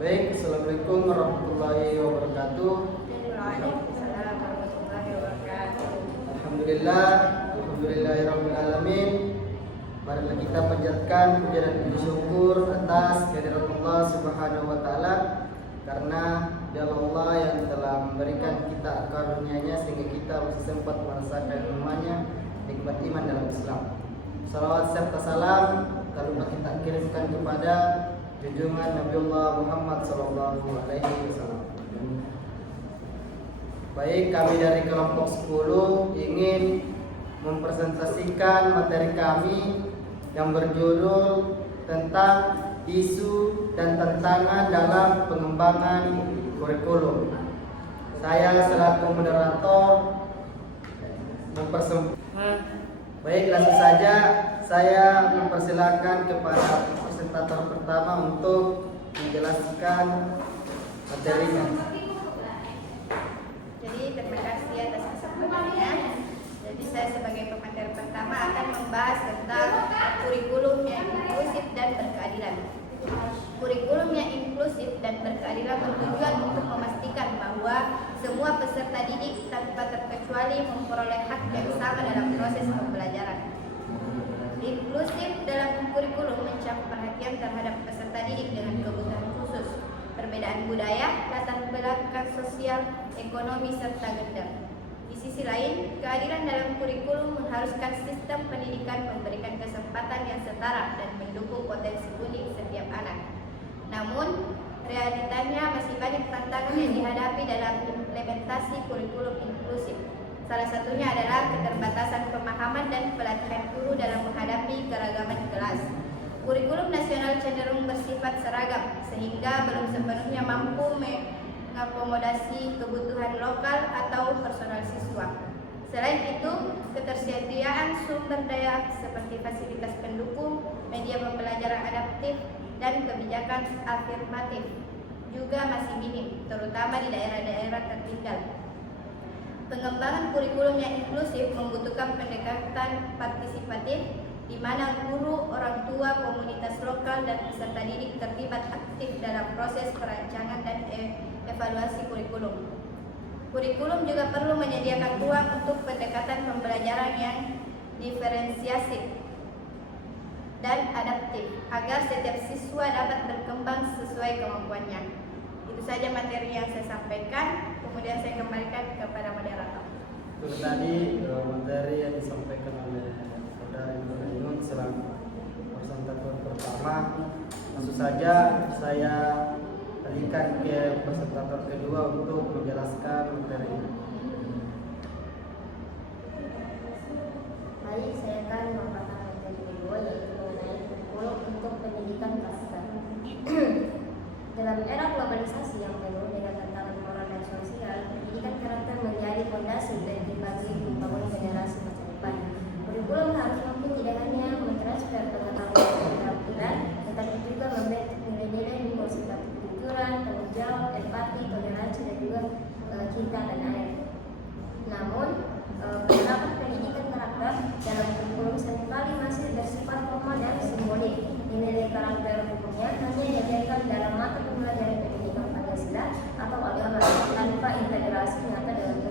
Baik, Assalamualaikum warahmatullahi wabarakatuh. Waalaikumsalam warahmatullahi wabarakatuh. Alhamdulillahirabbil alamin. Marilah kita panjatkan puja dan puji syukur atas kehadirat Allah Subhanahu wa taala, karena dialah Allah yang telah memberikan kita karunia-Nya sehingga kita masih sempat merasakan namanya nikmat iman dalam Islam. Salawat serta salam tak lupa kita kirimkan kepada junjungan Nabiullah Muhammad sallallahu alaihi wasallam. Baik, kami dari kelompok 10 ingin mempresentasikan materi kami yang berjudul tentang isu dan tantangan dalam pengembangan kurikulum. Saya selaku moderator Baik, langsung saja saya mempersilakan kepada presentator pertama untuk menjelaskan materinya. Jadi terima kasih atas kesempatannya. Jadi saya sebagai pemateri pertama akan membahas tentang kurikulum yang inklusif dan berkeadilan. Kurikulum yang inklusif dan berkeadilan bertujuan untuk memastikan bahwa semua peserta didik tanpa terkecuali memperoleh hak yang sama dalam proses pembelajaran. Inklusif dalam kurikulum mencakup perhatian terhadap peserta didik dengan kebutuhan khusus, perbedaan budaya, latar belakang sosial, ekonomi, serta gender. Di sisi lain, keadilan dalam kurikulum mengharuskan sistem pendidikan memberikan kesempatan yang setara dan mendukung potensi unik setiap anak. Namun, realitanya masih banyak tantangan yang dihadapi dalam implementasi kurikulum inklusif. Salah satunya adalah keterbatasan pemahaman dan pelatihan guru dalam menghadapi keragaman kelas. Kurikulum nasional cenderung bersifat seragam sehingga belum sepenuhnya mampu mengakomodasi kebutuhan lokal atau personal siswa. Selain itu, ketersediaan sumber daya seperti fasilitas pendukung, media pembelajaran adaptif, dan kebijakan afirmatif juga masih minim, terutama di daerah-daerah tertinggal. Pengembangan kurikulum yang inklusif membutuhkan pendekatan partisipatif di mana guru, orang tua, komunitas lokal, dan peserta didik terlibat aktif dalam proses perancangan dan evaluasi kurikulum. Kurikulum juga perlu menyediakan ruang untuk pendekatan pembelajaran yang diferensiatif dan adaptif agar setiap siswa dapat berkembang sesuai kemampuannya. Itu saja materi yang saya sampaikan, kemudian saya kembalikan kepada moderator. Itu tadi materi yang disampaikan oleh saudara Ibrahim selaku presentator pertama. Langsung saja saya alihkan ke presentator kedua untuk menjelaskan materinya. Baik, saya akan membacakan materi kedua, yaitu mengenai kurikulum untuk pendidikan karakter. Dalam era globalisasi yang penuh dengan tantangan moral dan sosial, pendidikan karakter menjadi fondasi dan dibagi membangun generasi masa depan. Kurikulum harus mampu tidak hanya mentransfer pengetahuan dan keterampilan, tetapi juga membentuk nilai-nilai di kejujuran, tanggung jawab, empati, toleransi, dan juga cinta tanah air. Namun, penerapan pendidikan karakter dalam kurikulum seringkali masih bersifat formal dan simbolik. Nilai karakter hukumnya hanya diajarkan dalam mata pembelajaran pendidikan Pancasila atau agama tanpa integrasi nyata dalam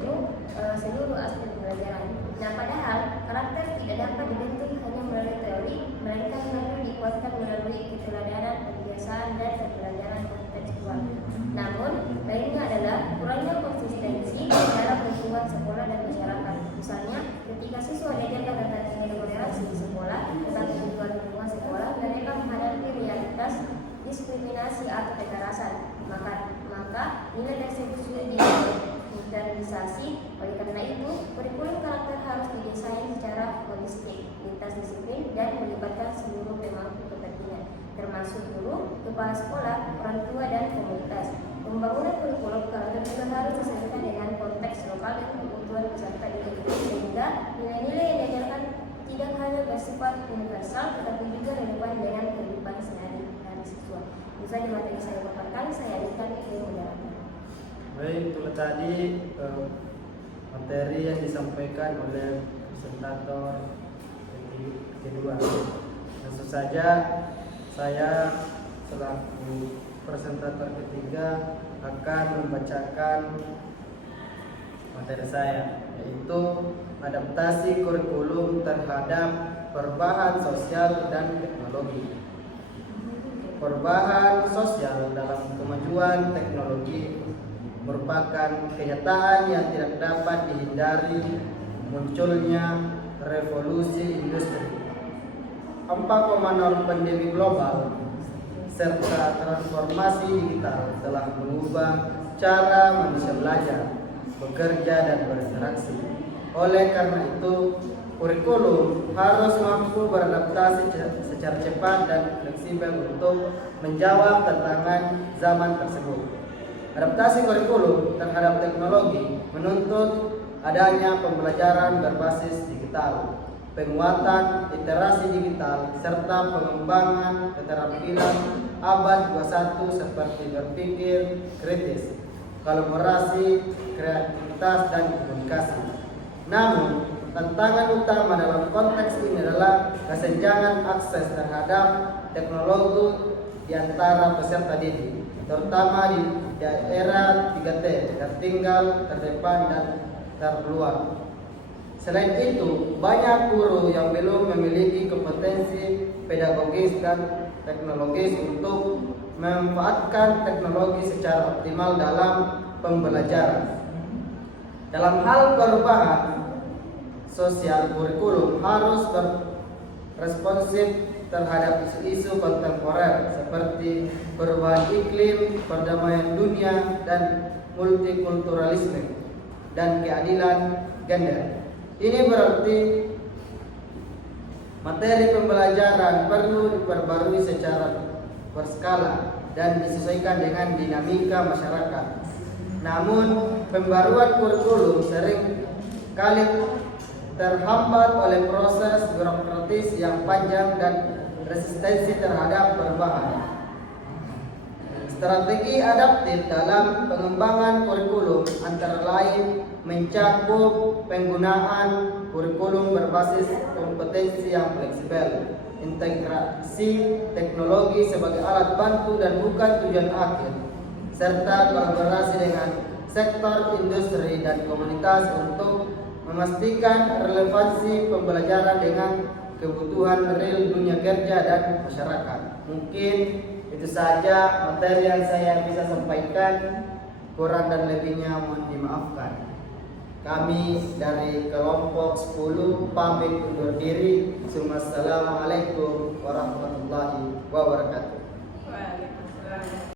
seluruh aspek pembelajaran. Nah, padahal karakter tidak dapat dibentuk hanya melalui teori, melainkan perlu dikuatkan melalui keteladanan, kebiasaan, dan pembelajaran kontekstual. Namun, lainnya adalah kurangnya konsistensi dalam lingkungan sekolah dan masyarakat. Misalnya, ketika siswa diajarkan tentang nilai toleransi di sekolah, tentang kebutuhan lingkungan sekolah, mereka menghadapi realitas diskriminasi atau kekerasan. Maka nilai tersebut sudah diinternalisasi. Oleh karena itu, kurikulum karakter harus didesain secara holistik, lintas disiplin, dan melibatkan seluruh pemangku kepentingan, termasuk guru, kepala sekolah, orang tua, dan komunitas. Pembangunan kurikulum karakter juga harus disesuaikan dengan konteks lokal dan kebutuhan peserta didik, sehingga nilai-nilai yang diajarkan tidak hanya bersifat universal, tetapi juga relevan dengan kehidupan sehari-hari siswa. Itu saja materi saya paparkan, saya alihkan ke moderator. Baik, itu tadi materi yang disampaikan oleh presentator kedua. Langsung saja saya selaku presentator ketiga akan membacakan materi saya, yaitu adaptasi kurikulum terhadap perubahan sosial dan teknologi. Perubahan sosial dalam kemajuan teknologi merupakan kenyataan yang tidak dapat dihindari munculnya revolusi industri 4.0 pandemi global serta transformasi digital telah mengubah cara manusia belajar, bekerja, dan berinteraksi. Oleh karena itu, kurikulum harus mampu beradaptasi secara cepat dan fleksibel untuk menjawab tantangan zaman tersebut. Adaptasi kurikulum terhadap teknologi menuntut adanya pembelajaran berbasis digital, penguatan literasi digital, serta pengembangan keterampilan abad 21 seperti berpikir kritis, kolaborasi, kreativitas, dan komunikasi. Namun, tantangan utama dalam konteks ini adalah kesenjangan akses terhadap teknologi di antara peserta didik, terutama di daerah 3T, tertinggal, terdepan, dan terluar. Selain itu, banyak guru yang belum memiliki kompetensi pedagogis dan teknologis untuk memanfaatkan teknologi secara optimal dalam pembelajaran. Dalam hal perubahan sosial, kurikulum harus berresponsif terhadap isu-isu kontemporer seperti perubahan iklim, perdamaian dunia, dan multikulturalisme dan keadilan gender. Ini berarti materi pembelajaran perlu diperbarui secara berskala dan disesuaikan dengan dinamika masyarakat. Namun, pembaruan kurikulum sering kali terhambat oleh proses birokratis yang panjang dan resistensi terhadap perubahan. Strategi adaptif dalam pengembangan kurikulum antara lain mencakup penggunaan kurikulum berbasis kompetensi yang fleksibel, integrasi teknologi sebagai alat bantu dan bukan tujuan akhir, serta kolaborasi dengan sektor industri dan komunitas untuk memastikan relevansi pembelajaran dengan kebutuhan real dunia kerja dan masyarakat. Mungkin itu saja materi yang saya bisa sampaikan, kurang dan lebihnya mohon dimaafkan. Kami dari kelompok 10 pamit undur diri. Assalamualaikum warahmatullahi wabarakatuh.